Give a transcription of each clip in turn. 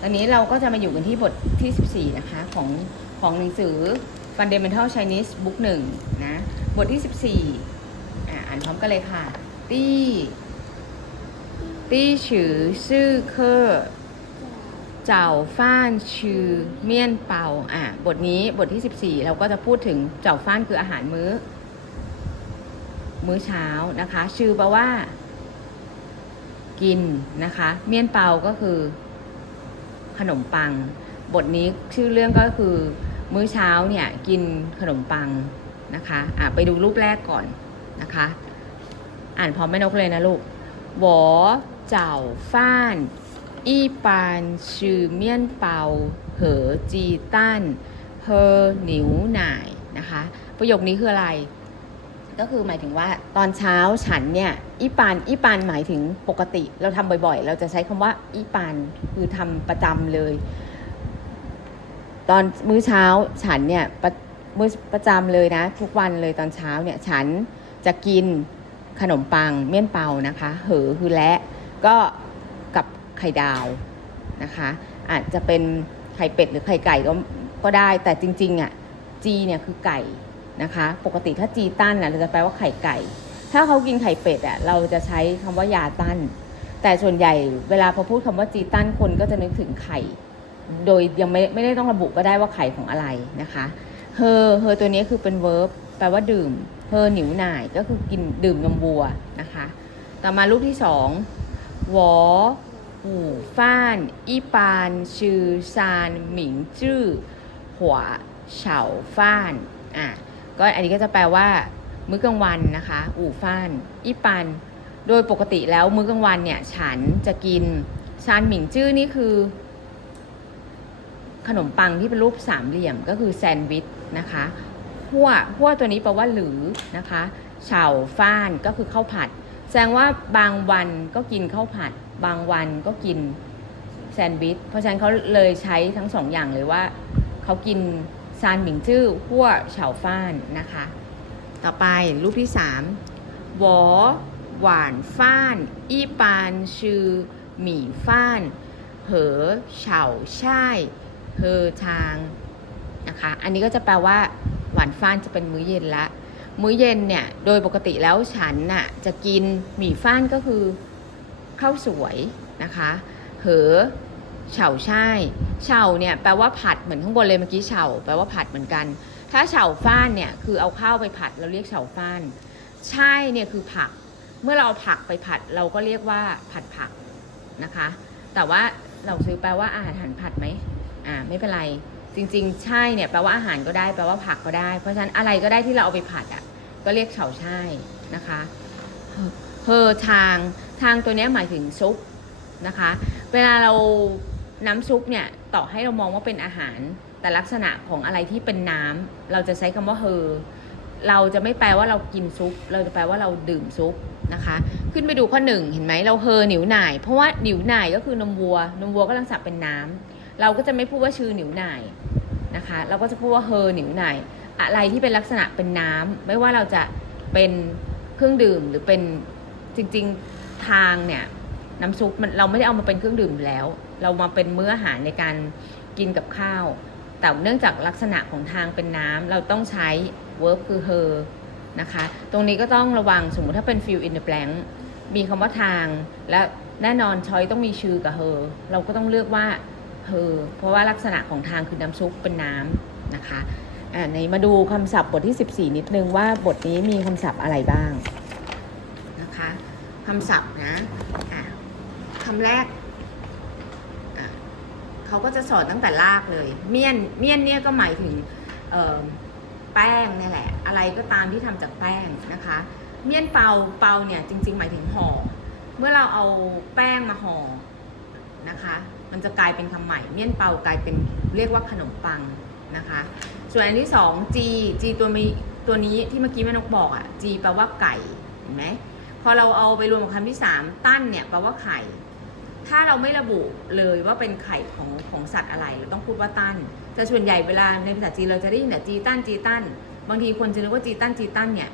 ตอนนี้เราก็จะมาอยู่กันที่บทที่ 14 นะคะของของหนังสือ Fundamental Chinese Book 1 นะ บทที่ 14 อ่าอ่านพร้อมกันเลยค่ะ ตี้ตี้ฉือซื่อเคอเจ้าฟ้านชื่อเมี่ยนเปาอ่าบทนี้บทที่ 14 เราก็จะพูดถึงเจ้าฟ้านคืออาหารมื้อ มื้อเช้านะคะ ชื่อแปลว่า กินนะคะ เมี่ยนเปาก็คือ ขนมปัง บทนี้ชื่อเรื่องก็คือมื้อเช้าเนี่ยกินขนมปังนะคะอะไปดูรูปแรกก่อนนะคะ อ่านพร้อมแม่นกเลยนะลูกหวอเจ้าฟ้านอีปานชื่อเมี่ยนเปาเหอจีตันเพอหนิวหน่ายนะคะ ประโยคนี้คืออะไร ก็คือหมายถึงว่าตอนเช้าฉันเนี่ยอีปานอีปานหมายถึงปกติ เราทำบ่อยๆ เราจะใช้คำว่าอีปานคือทำประจำเลย ตอนมื้อเช้าฉันเนี่ยประมื้อประจำเลยนะ ทุกวันเลยตอนเช้าเนี่ยฉันจะกินขนมปังเมี่ยนเปานะคะ เหอคือและก็กับไข่ดาวนะคะ อาจจะเป็นไข่เป็ดหรือไข่ไก่ก็ก็ได้แต่จริงๆอะจีเนี่ยคือไก่ นะคะ ปกติถ้าจีตั้นน่ะเราจะแปลว่าไข่ไก่ ถ้าเขากินไข่เป็ดอะเราจะใช้คำว่ายาตั้น แต่ส่วนใหญ่เวลาพอพูดคำว่าจีตั้นคนก็จะนึกถึงไข่ โดยยังไม่ไม่ได้ต้องระบุก็ได้ว่าไข่ของอะไรนะคะเฮอเฮอตัวนี้คือเป็น verb แปลว่าดื่มเฮอหนิวหน่ายก็คือกินดื่มนมวัวนะคะ ต่อมารูปที่สองวอหูฟ้าน อีปาน ชื่อซาน หมิงจื้อหัวเฉาฟ้าน อะ ก็อันนี้ก็จะแปลว่ามื้อกลางวันนะคะอู่ฟ้านอีปัน โดยปกติแล้วมื้อกลางวันเนี่ยฉันจะกินซานหมิงจื้อนี่คือ ขนมปังที่เป็นรูปสามเหลี่ยมก็คือแซนด์วิชนะคะหัวหัวตัวนี้แปลว่าหรือนะคะเฉาฟ้านก็คือข้าวผัด แสดงว่าบางวันก็กินข้าวผัด บางวันก็กินแซนด์วิชเพราะฉะนั้นเขาเลยใช้ทั้งสองอย่างเลยว่าเขากิน ซานหมิงจื้อหัวเฉาฟ้านนะคะ ต่อไปรูปที่สามหวอหวานฟ้าน อีปานชื่อหมี่ฟ้าน เหอเฉาช่ายเฮอทางนะคะ อันนี้ก็จะแปลว่า หวานฟ้านจะเป็นมื้อเย็นละ มื้อเย็นเนี่ย โดยปกติแล้วฉันน่ะจะกินหมี่ฟ้านก็คือข้าวสวยนะคะ เหอ เฉาใช่เฉาเนี่ยแปลว่าผัดเหมือนข้างบนเลยเมื่อกี้เฉาแปลว่าผัดเหมือนกัน ถ้าเฉาฟ้านเนี่ยคือเอาข้าวไปผัดเราเรียกเฉาฟ้านใช่เนี่ยคือผัก เมื่อเราเอาผักไปผัดเราก็เรียกว่าผัดผักนะคะ แต่ว่าเราซื้อแปลว่าอาหารผัดไหมอ่าไม่เป็นไรจริงๆ ใช่เนี่ยแปลว่าอาหารก็ได้แปลว่าผักก็ได้ เพราะฉะนั้นอะไรก็ได้ที่เราเอาไปผัดอะก็เรียกเฉาใช่นะคะเฮอทางทางตัวเนี้ยหมายถึงซุปนะคะ เวลาเรา น้ำซุปเนี่ยต่อให้เรามองว่าเป็นอาหาร แต่ลักษณะของอะไรที่เป็นน้ำเราจะใช้คำว่าเฮอเราจะไม่แปลว่าเรากินซุป เราจะแปลว่าเราดื่มซุปนะคะ ขึ้นไปดูข้อหนึ่งเห็นไหมเราเฮอหนิวหน่าย เพราะว่าหนิวหน่ายก็คือนมวัวนมวัวก็ลังสับเป็นน้ำเราก็จะไม่พูดว่าชื่อหนิวหน่ายนะคะ เราก็จะพูดว่าเฮอหนิวหน่าย อะไรที่เป็นลักษณะเป็นน้ำไม่ว่าเราจะเป็นเครื่องดื่มหรือเป็นจริงๆทางเนี่ย น้ำซุปมันเราไม่ได้เอามาเป็นเครื่องดื่มแล้ว เรามาเป็นมื้ออาหารในการกินกับข้าว แต่เนื่องจากลักษณะของทางเป็นน้ำเราต้องใช้ verb คือ her นะคะ ตรงนี้ก็ต้องระวังสมมุติถ้าเป็น fill in the blank มีคำว่าทางและแน่นอนช้อยต้องมีชื่อกับ her เราก็ต้องเลือกว่าเฮอเพราะว่าลักษณะของทางคือน้ำซุปเป็นน้ำนะคะอ่าในมาดูคำศัพท์บทที่ 14 นิดนึงว่าบทนี้มีคำศัพท์อะไรบ้างนะคะคำศัพท์นะอะ คำแรก เขาก็จะสอนตั้งแต่ลากเลย เมียน เมียนเนี่ยก็หมายถึงแป้งนี่แหละ อะไรก็ตามที่ทำจากแป้งนะคะ เมียนเปา เปาเนี่ยจริง ๆ หมายถึงห่อ เมื่อเราเอาแป้งมาห่อนะคะ มันจะกลายเป็นคำใหม่ เมี่ยนเปากลายเป็นเรียกว่าขนมปังนะคะ ส่วนอันที่สองจีจีตัวมีตัวนี้ที่เมื่อกี้แม่นกบอกอะจีแปลว่าไก่ เห็นไหมพอเราเอาไปรวมกับคำที่สามตั้นเนี่ยแปลว่าไข่ ถ้าเราไม่ระบุเลยว่าเป็นไข่ของของสัตว์อะไรเราต้องพูดว่าตั้นแต่ส่วนใหญ่เวลาในภาษาจีนเราจะได้ยินแต่จีตั้นจีตั้นบางทีคนจะนึกว่าจีตั้นจีตั้นเนี่ย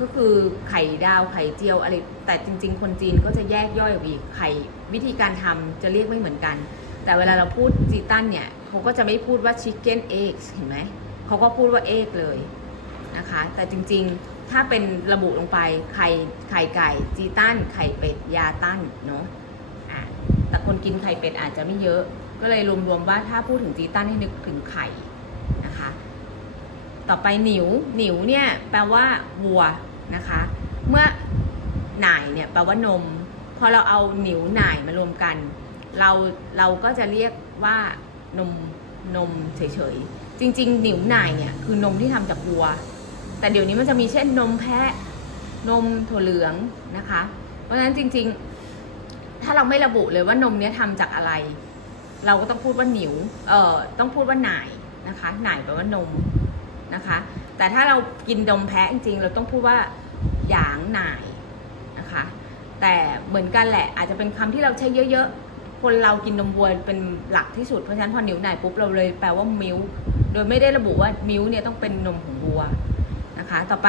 ก็คือไข่ดาวไข่เจียวอะไรแต่จริง ๆ คนจีนก็จะแยกย่อยออกอีกไข่วิธีการทำจะเรียกไม่เหมือนกัน แต่เวลาเราพูดจีตั้นเนี่ยเขาก็จะไม่พูดว่า chicken eggs เห็นไหมเขาก็พูดว่า egg เลยนะคะ แต่จริงๆถ้าเป็นระบุลงไปไข่ไข่ไก่จีตั้นไข่เป็ดยาตั้นเนาะ คนกินไข่เป็ดอาจจะไม่เยอะ ก็เลยรวมๆว่าถ้าพูดถึงจีตันให้นึกถึงไข่นะคะ ต่อไปหนิวหนิวเนี่ยแปลว่าวัวนะคะ เมื่อหน่ายเนี่ยแปลว่านม พอเราเอาหนิวหน่ายมารวมกัน เราเราก็จะเรียกว่านมนมเฉยๆ จริงๆ หนิวหน่ายเนี่ยคือนมที่ทำจากวัว แต่เดี๋ยวนี้มันจะมีเช่นนมแพะนมถั่วเหลืองนะคะ เพราะฉะนั้นจริงๆ ถ้าเราไม่ระบุเลยว่านมเนี้ยทำจากอะไร เราก็ต้องพูดว่าหนิวเอ่อต้องพูดว่าหน่ายนะคะหน่ายแปลว่านมนะคะ แต่ถ้าเรากินนมแพะจริงๆ เราต้องพูดว่าหยางหน่ายนะคะ แต่เหมือนกันแหละอาจจะเป็นคำที่เราใช้เยอะๆ คนเรากินนมวัวเป็นหลักที่สุดเพราะฉะนั้นพอหนิวหน่ายปุ๊บเราเลยแปลว่ามิลโดยไม่ได้ระบุว่ามิลเนี่ยต้องเป็นนมของวัวนะคะ ต่อไป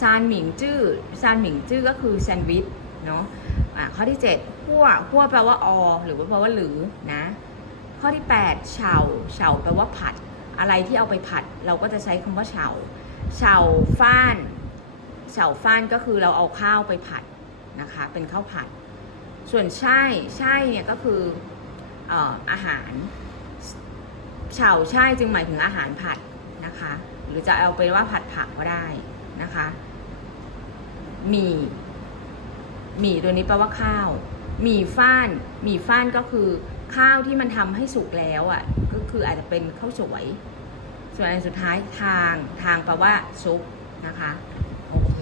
ซานหมิงจื้อซานหมิงจื้อก็คือแซนด์วิชเนาะะข้อที่ 7 หัวหัวแปลว่าอหรือว่าแปลว่าหรือนะ ข้อที่8เฉาเฉาแปลว่าผัด อะไรที่เอาไปผัด เราก็จะใช้คำว่าเฉาเฉาฟ้านเฉาฟ้านก็คือเราเอาข้าวไปผัดนะคะ เป็นข้าวผัด ส่วนใช่ใช่เนี่ยก็คืออออาหารเฉาใช่จึงหมายถึงอาหารผัดนะคะ หรือจะเอาเป็นว่าผัดผักก็ได้นะคะหมี่หมี่ตัวนี้แปลว่าข้าว หมี่ฟ้านหมี่ฟ้านก็คือข้าวที่มันทำให้สุกแล้วอะ่ะก็คืออาจจะเป็นข้าวสวย ส่วนอันสุดท้ายทางทางแปลว่าซุปนะคะโอเค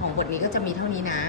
ของบทนี้ก็จะมีเท่านี้นะ